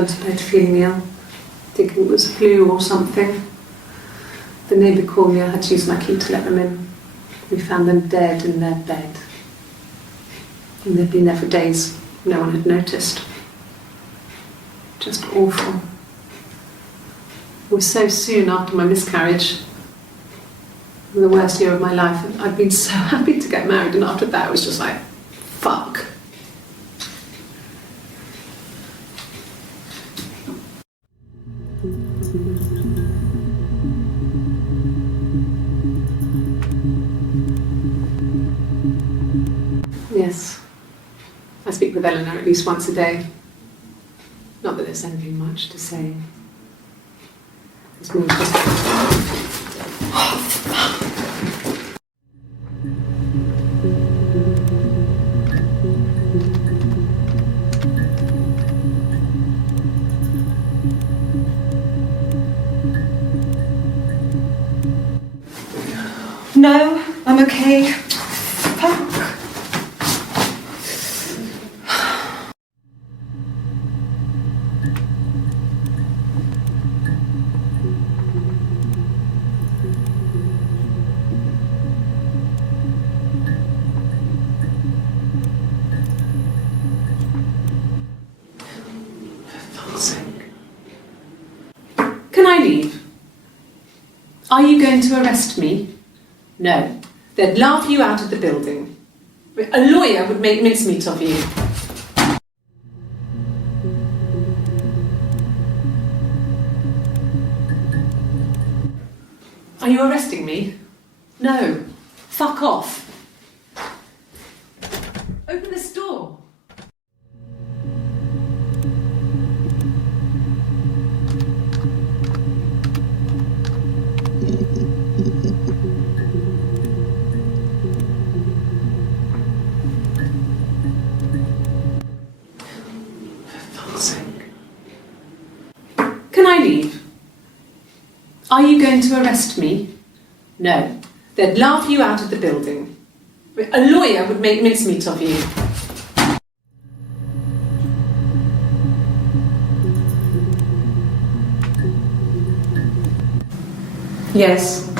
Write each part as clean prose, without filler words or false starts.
gone to bed feeling ill, thinking it was flu or something. The neighbour called me, I had to use my key to let them in. We found them dead in their bed. And they'd been there for days, no one had noticed. Just awful. It was so soon after my miscarriage, the worst year of my life. I'd been so happy to get married, and after that it was just like, fuck. Yes, I speak with Eleanor at least once a day. Not that there's anything much to say. It's more just... No, I'm okay. Fuck. Can I leave? Are you going to arrest me? No. They'd laugh you out of the building. A lawyer would make mincemeat of you. Are you arresting me? No. Fuck off. Open this door. Can I leave? Are you going to arrest me? No. They'd laugh you out of the building. A lawyer would make mincemeat of you. Yes,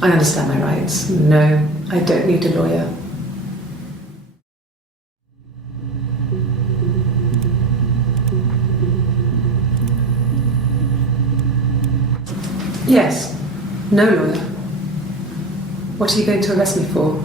I understand my rights. No, I don't need a lawyer. Yes, no lawyer. What are you going to arrest me for?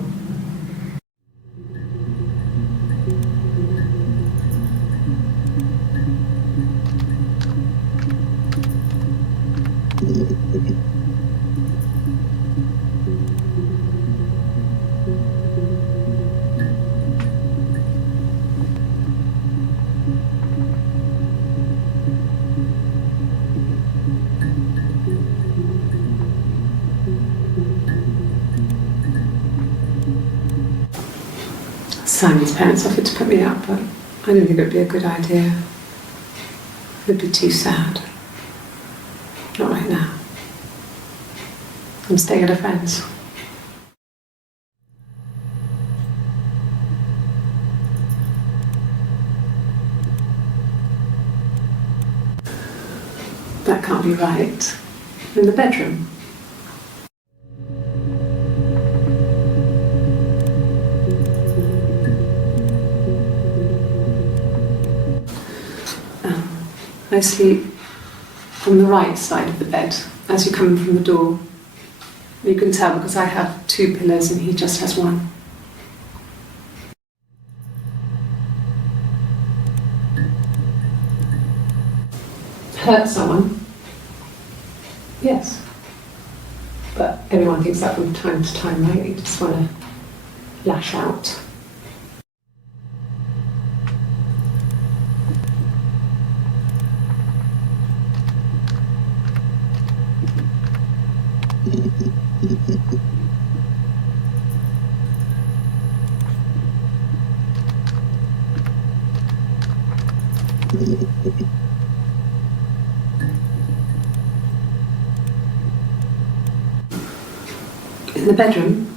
Simon's parents offered to put me up, but I didn't think it would be a good idea. It would be too sad. Not right now. I'm staying at a friend's. That can't be right. In the bedroom. I sleep on the right side of the bed as you come in from the door. You can tell because I have two pillows and he just has one. Hurt someone? Yes. But everyone thinks that from time to time, right? You just want to lash out. In the bedroom.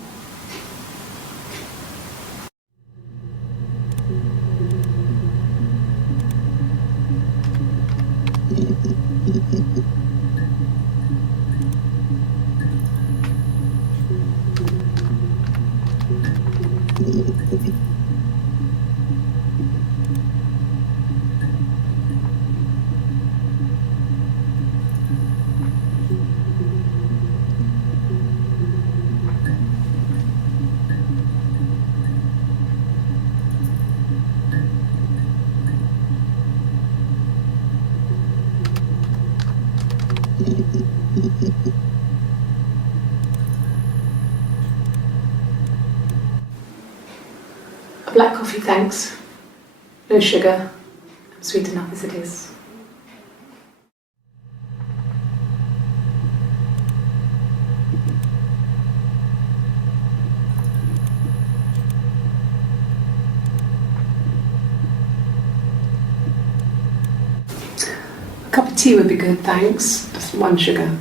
A black coffee, thanks. No sugar. I'm sweet enough as it is. A cup of tea would be good, thanks. Just 1 sugar.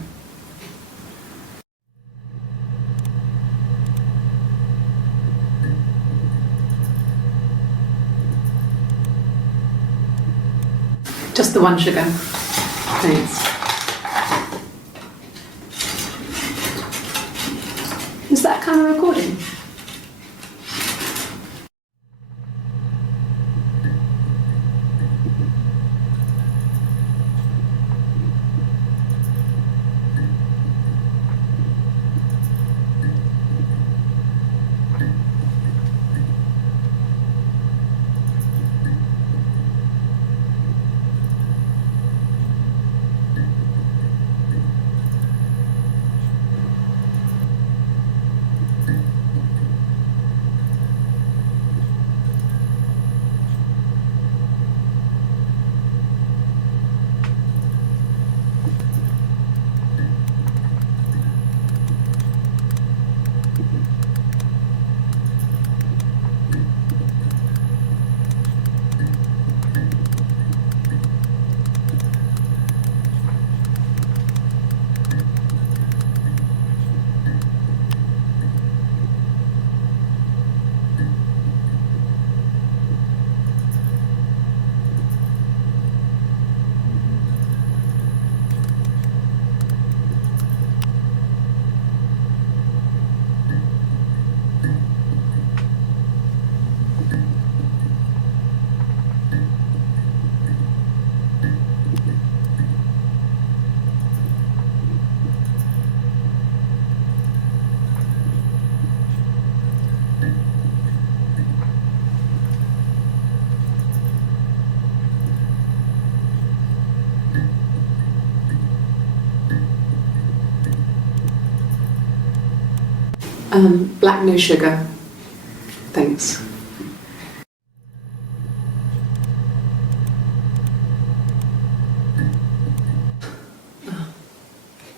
Just the 1 sugar. Thanks. Is that camera recording? Black, no sugar. Thanks.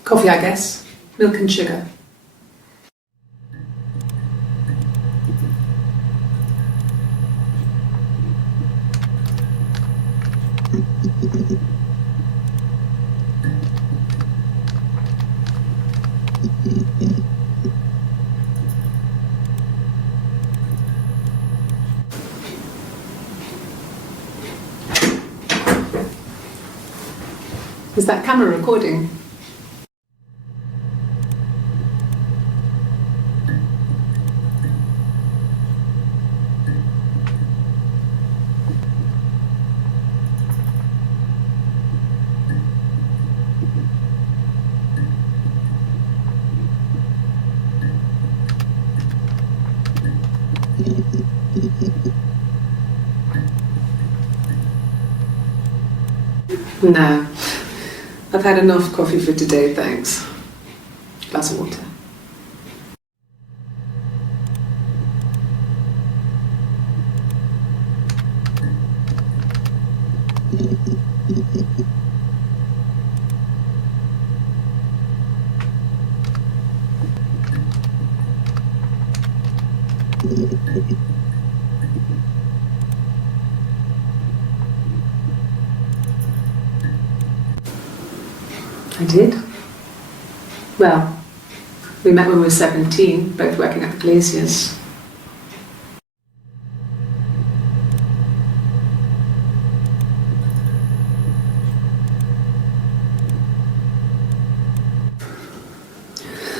Coffee, I guess. Milk and sugar. Is that camera recording? No. I've had enough coffee for today, thanks. Glass of water. I did. Well, we met when we were 17, both working at the glaziers.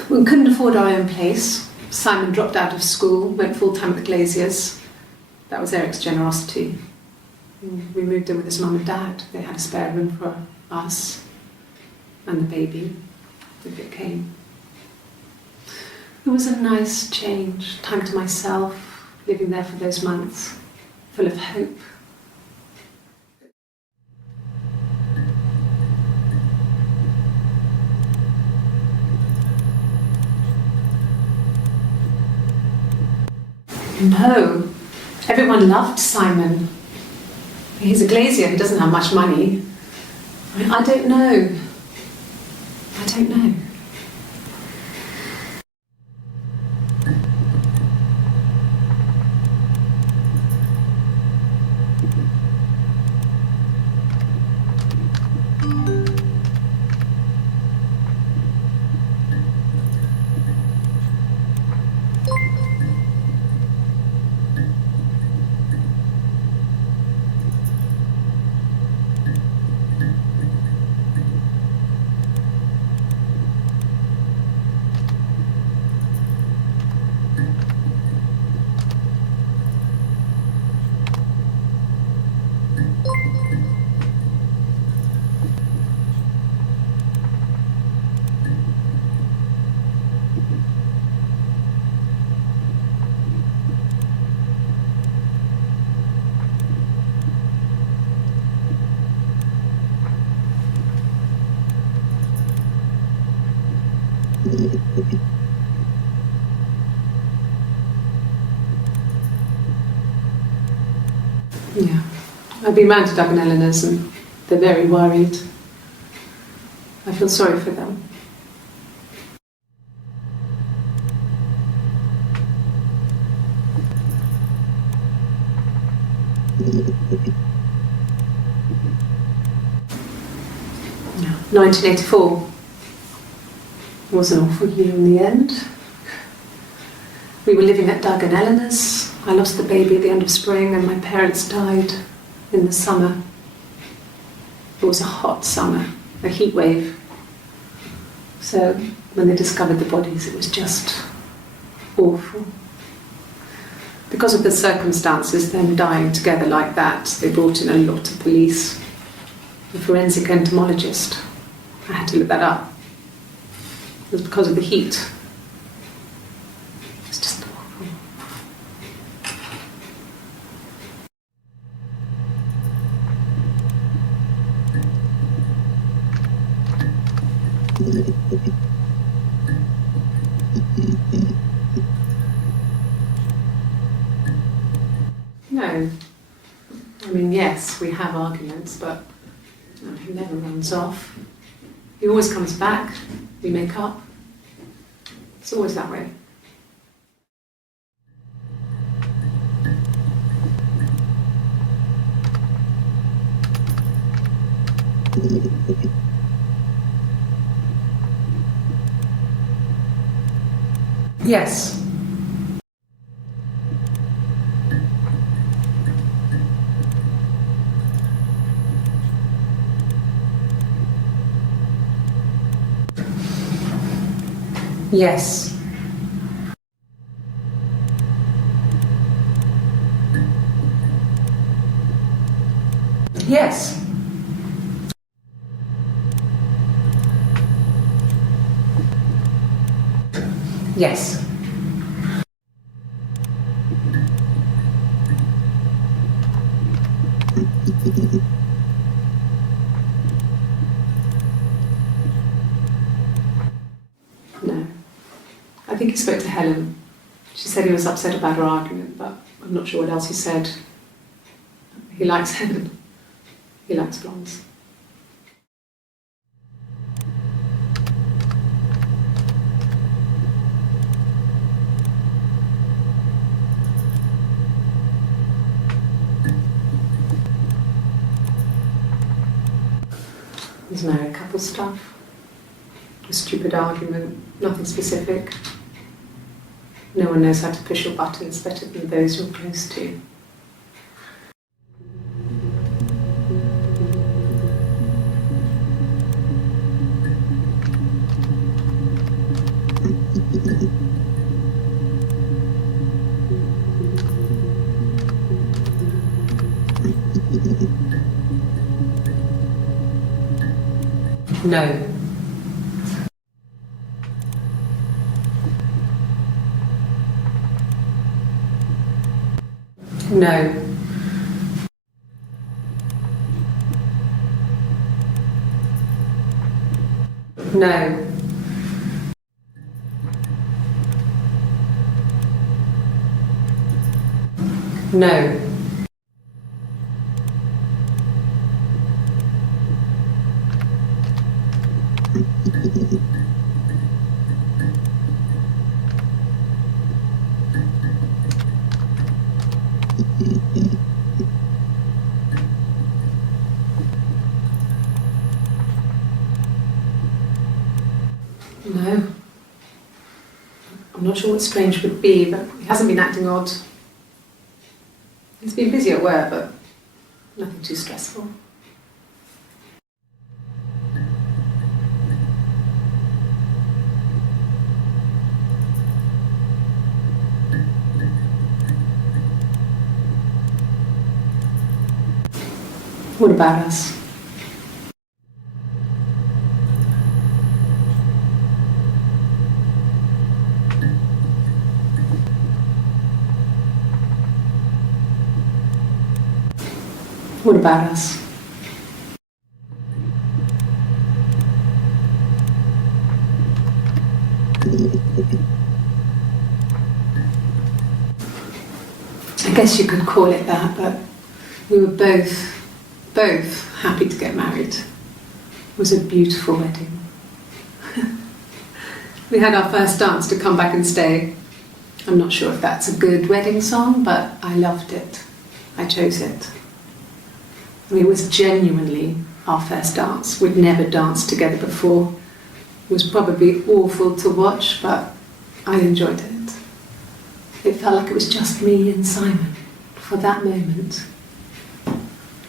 We couldn't afford our own place. Simon dropped out of school, went full-time at the glaziers. That was Eric's generosity. We moved in with his mum and dad. They had a spare room for us and the baby, if it came. It was a nice change, time to myself, living there for those months, full of hope. No. Everyone loved Simon. He's a glazier who doesn't have much money. I don't know. I don't know. Yeah. I've been round to Doug and Eleanor's and they're very worried. I feel sorry for them. Yeah. 1984 was an awful year in the end. We were living at Doug and Eleanor's. I lost the baby at the end of spring and my parents died in the summer. It was a hot summer, a heat wave. So when they discovered the bodies, it was just awful. Because of the circumstances, them dying together like that, they brought in a lot of police. A forensic entomologist. I had to look that up. It was because of the heat. It's just awful. No. I mean, yes, we have arguments, but he never runs off. He always comes back. We make up. It's always that way. Yes. Yes. Yes. Yes. No. I think he spoke to Helen. She said he was upset about her argument, but I'm not sure what else he said. He likes Helen. He likes blondes. He's married couple stuff. A stupid argument, nothing specific. No one knows how to push your buttons better than those you're close to. No. No. No. No. No. I'm not sure what strange would be, but he hasn't been acting odd. He's been busy at work, but nothing too stressful. What about us? What about us? I guess you could call it that, but we were both happy to get married. It was a beautiful wedding. We had our first dance to Come Back and Stay. I'm not sure if that's a good wedding song, but I loved it. I chose it. I mean, it was genuinely our first dance. We'd never danced together before. It was probably awful to watch, but I enjoyed it. It felt like it was just me and Simon for that moment.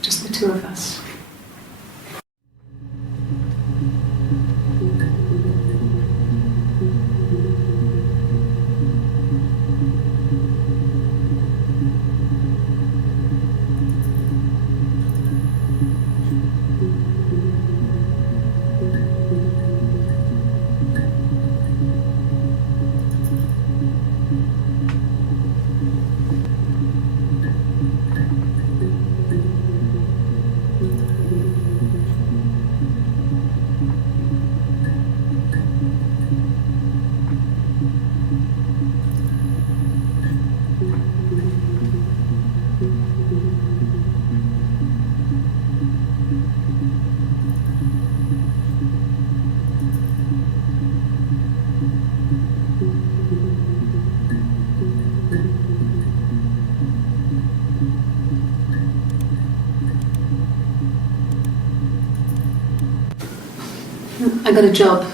Just the two of us. I got a job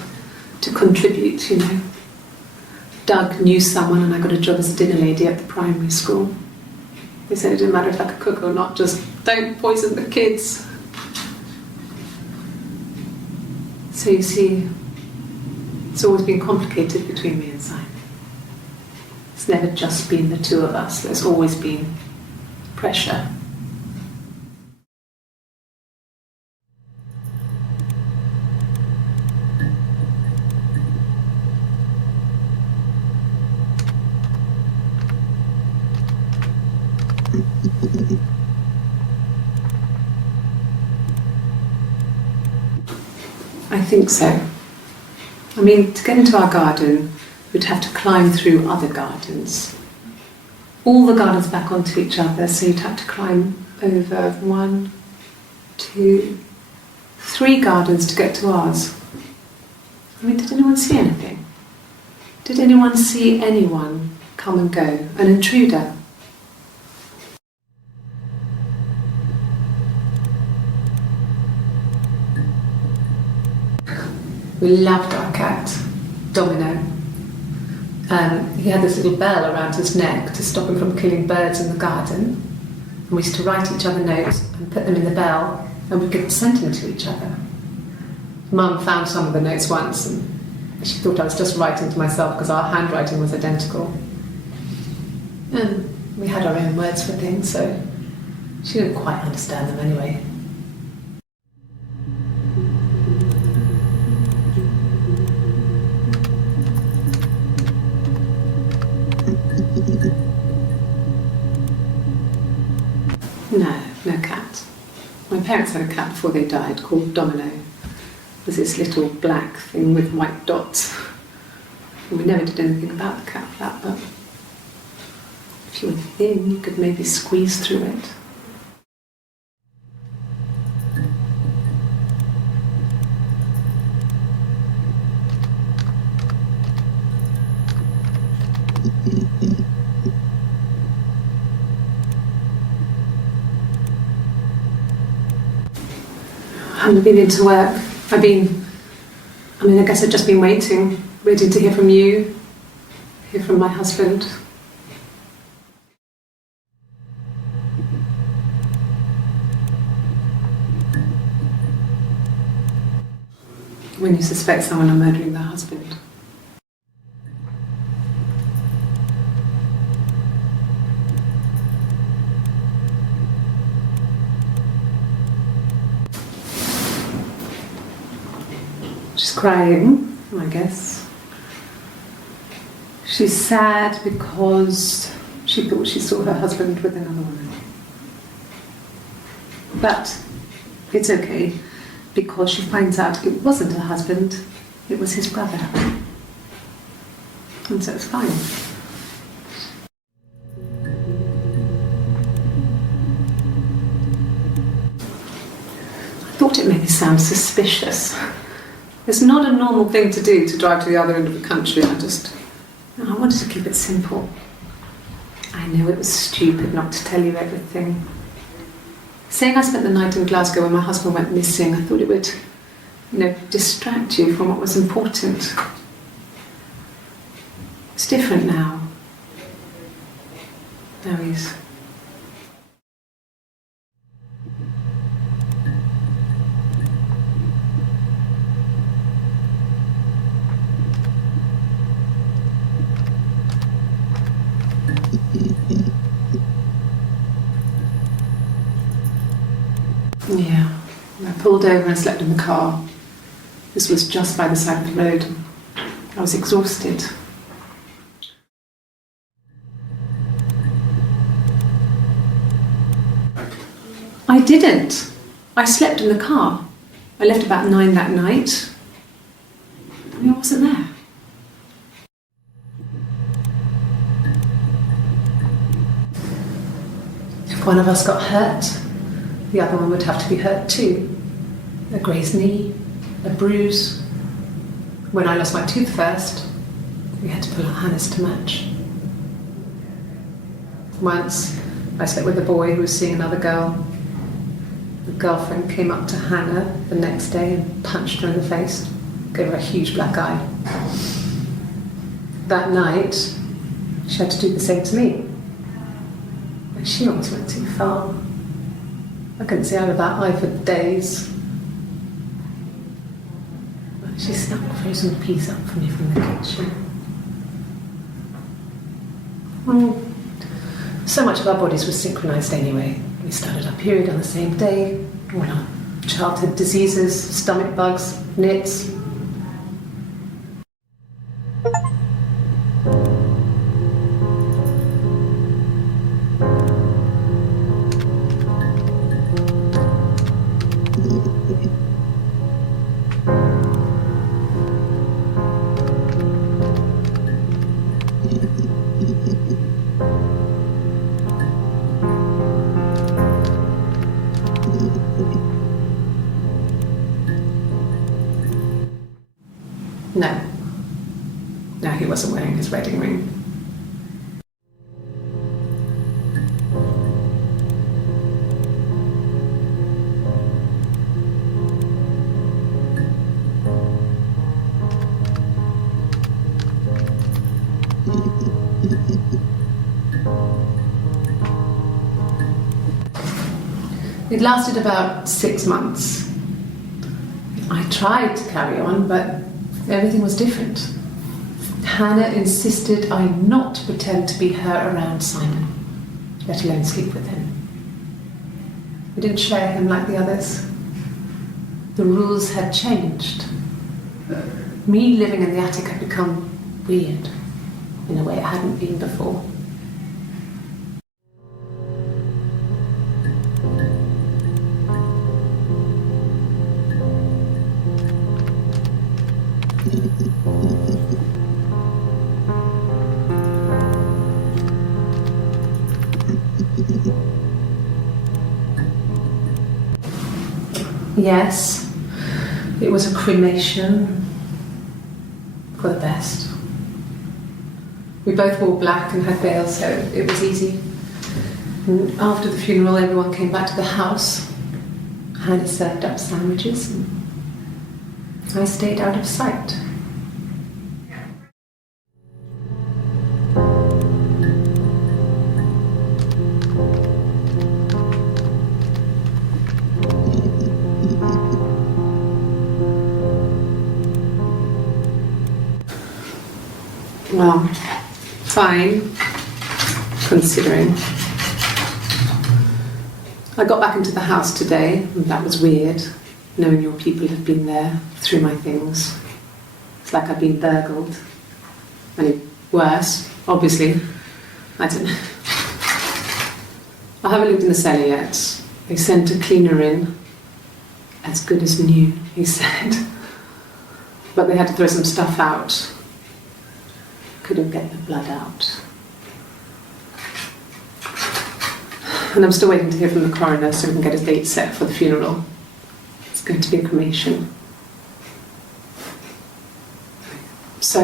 to contribute, you know. Doug knew someone and I got a job as a dinner lady at the primary school. They said it didn't matter if I could cook or not, just don't poison the kids. So you see, it's always been complicated between me and Simon. It's never just been the two of us, there's always been pressure. I think so. I mean, to get into our garden, we'd have to climb through other gardens. All the gardens back onto each other, so you'd have to climb over 1, 2, 3 gardens to get to ours. I mean, did anyone see anything? Did anyone see anyone come and go? An intruder? We loved our cat, Domino. He had this little bell around his neck to stop him from killing birds in the garden. And we used to write each other notes and put them in the bell, and we could send them to each other. Mum found some of the notes once, and she thought I was just writing to myself because our handwriting was identical. And we had our own words for things, so she didn't quite understand them anyway. No cat. My parents had a cat before they died called Domino. It was this little black thing with white dots. And we never did anything about the cat for that, but if you were thin, you could maybe squeeze through it. I haven't been into work. I guess I've just been waiting to hear from you, hear from my husband. When you suspect someone of murdering their husband. She's crying, I guess. She's sad because she thought she saw her husband with another woman. But it's okay, because she finds out it wasn't her husband, it was his brother. And so it's fine. I thought it made me sound suspicious. It's not a normal thing to do, to drive to the other end of the country. I wanted to keep it simple. I know it was stupid not to tell you everything. Saying I spent the night in Glasgow when my husband went missing, I thought it would, distract you from what was important. It's different now. Now he's... Yeah, I pulled over and slept in the car. This was just by the side of the road. I was exhausted. I didn't. I slept in the car. I left about 9 that night. I wasn't there. If one of us got hurt, the other one would have to be hurt too. A grazed knee, a bruise. When I lost my tooth first, we had to pull out Hannah's to match. Once, I slept with a boy who was seeing another girl. The girlfriend came up to Hannah the next day and punched her in the face, gave her a huge black eye. That night, she had to do the same to me. But she almost went too far. I couldn't see out of that eye for days. She snuck a frozen piece up for me from the kitchen. Well, so much of our bodies were synchronised anyway. We started our period on the same day. All our childhood diseases, stomach bugs, nits. No, he wasn't wearing his wedding ring. It lasted about 6 months. I tried to carry on, but everything was different. Hannah insisted I not pretend to be her around Simon, let alone sleep with him. We didn't share him like the others. The rules had changed. Me living in the attic had become weird in a way it hadn't been before. Yes, it was a cremation for the best. We both wore black and had veils, so it was easy. And after the funeral, everyone came back to the house. Hannah served up sandwiches, and I stayed out of sight. Well, fine, considering. I got back into the house today, and that was weird, knowing your people had been there through my things. It's like I'd been burgled. I mean, worse, obviously. I don't know. I haven't lived in the cellar yet. They sent a cleaner in. As good as new, he said. But they had to throw some stuff out. Couldn't get the blood out. And I'm still waiting to hear from the coroner so we can get a date set for the funeral. It's going to be a cremation. So,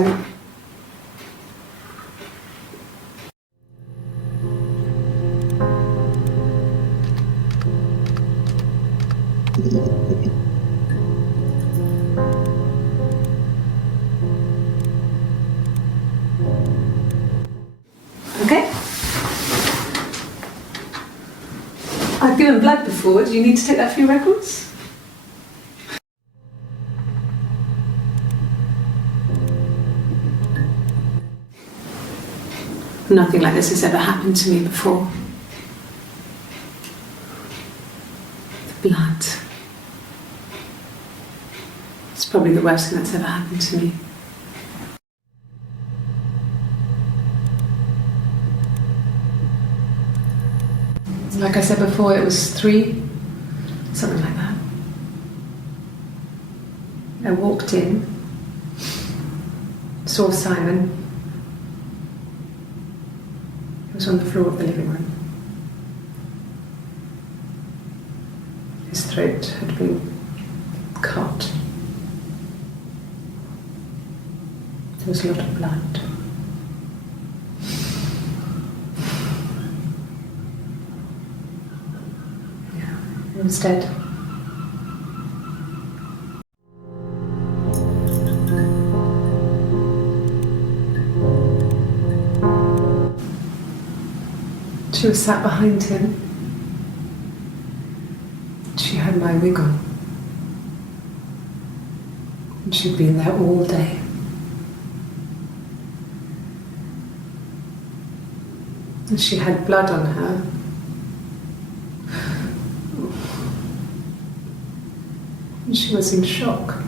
okay. I've given blood before. Do you need to take that for your records? Nothing like this has ever happened to me before. The blood. It's probably the worst thing that's ever happened to me. Like I said before, it was 3, something like that. I walked in, saw Simon. He was on the floor of the living room. His throat had been cut. There was a lot of blood. He was dead. She was sat behind him. She had my wig on. And she'd been there all day. And she had blood on her. And she was in shock.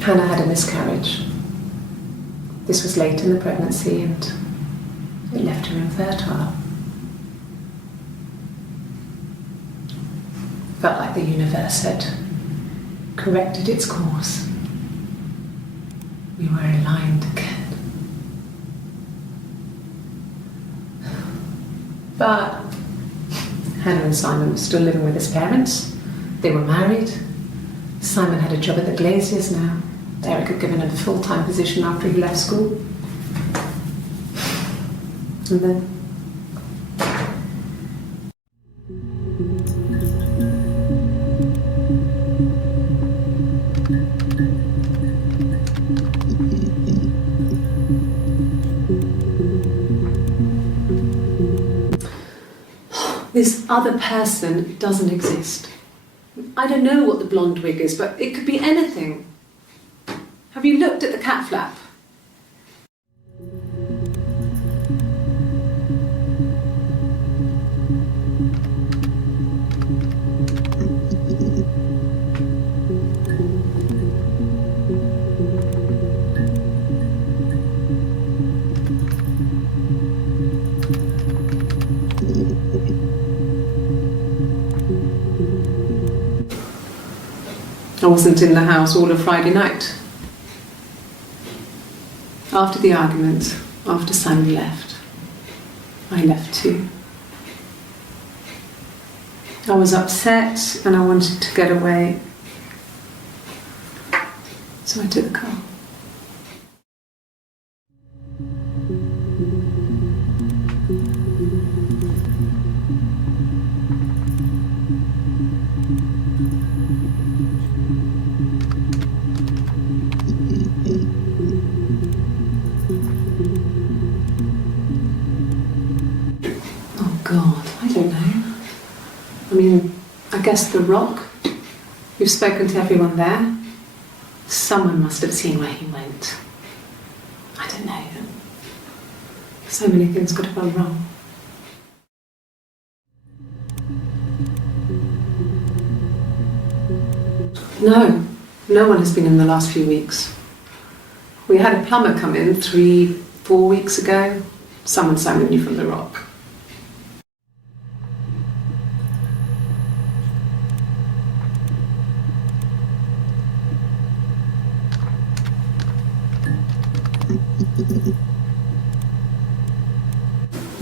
Hannah had a miscarriage. This was late in the pregnancy and it left her infertile. Felt like the universe had corrected its course. We were aligned again. But Hannah and Simon were still living with his parents. They were married. Simon had a job at the Glaziers now. Eric had given him a full-time position after he left school. And then this other person doesn't exist. I don't know what the blonde wig is, but it could be anything. Have you looked at the cat flap? I wasn't in the house all of Friday night. After the argument, after Simon left, I left too. I was upset and I wanted to get away, so I took the car. God, I don't know. I mean, I guess the Rock. You've spoken to everyone there. Someone must have seen where he went. I don't know. So many things could have gone wrong. No one has been in the last few weeks. We had a plumber come in 3-4 weeks ago. Someone knew from the Rock.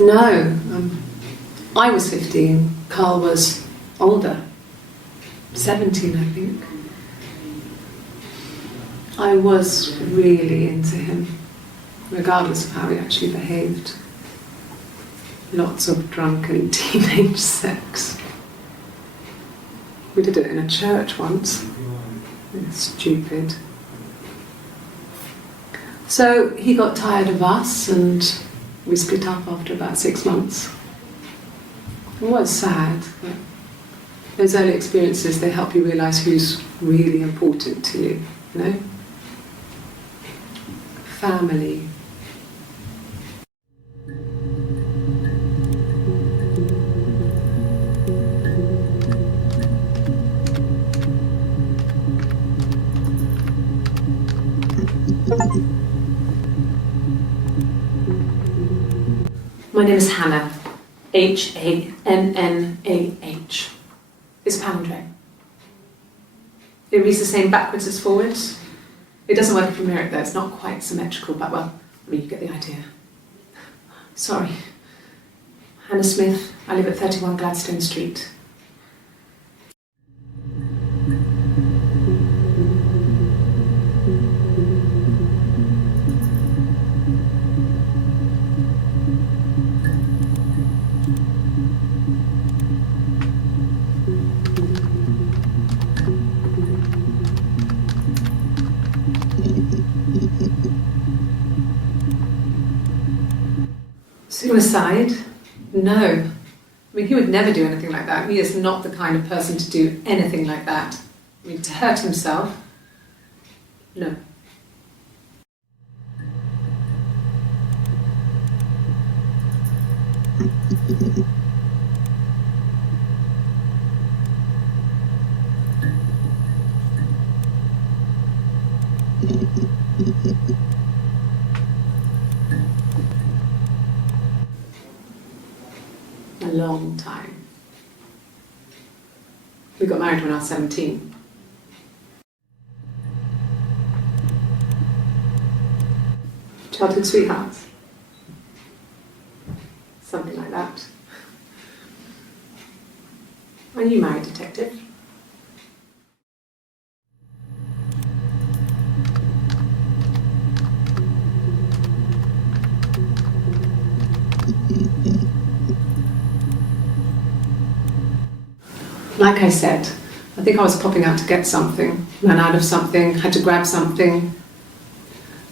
No, I was 15, Carl was older, 17 I think. I was really into him, regardless of how he actually behaved. Lots of drunken teenage sex. We did it in a church once. It's stupid. So he got tired of us and we split up after about 6 months. It was sad, but those early experiences, they help you realise who's really important to you, you know? Family. My name is Hannah, H-A-N-N-A-H. It's palindrome. It reads the same backwards as forwards. It doesn't work if you mirror it though, it's not quite symmetrical, but well, I mean, you get the idea. Sorry. Hannah Smith, I live at 31 Gladstone Street. Suicide? No. I mean, he would never do anything like that. He is not the kind of person to do anything like that. I mean, to hurt himself? No. A long time. We got married when I was 17. Childhood sweethearts. Something like that. Are you married, detective? Like I said, I think I was popping out to get something, ran out of something, had to grab something.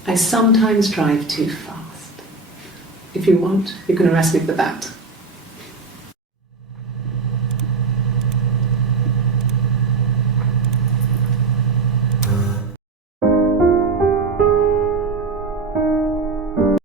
I sometimes drive too fast. If you want, you can arrest me for that.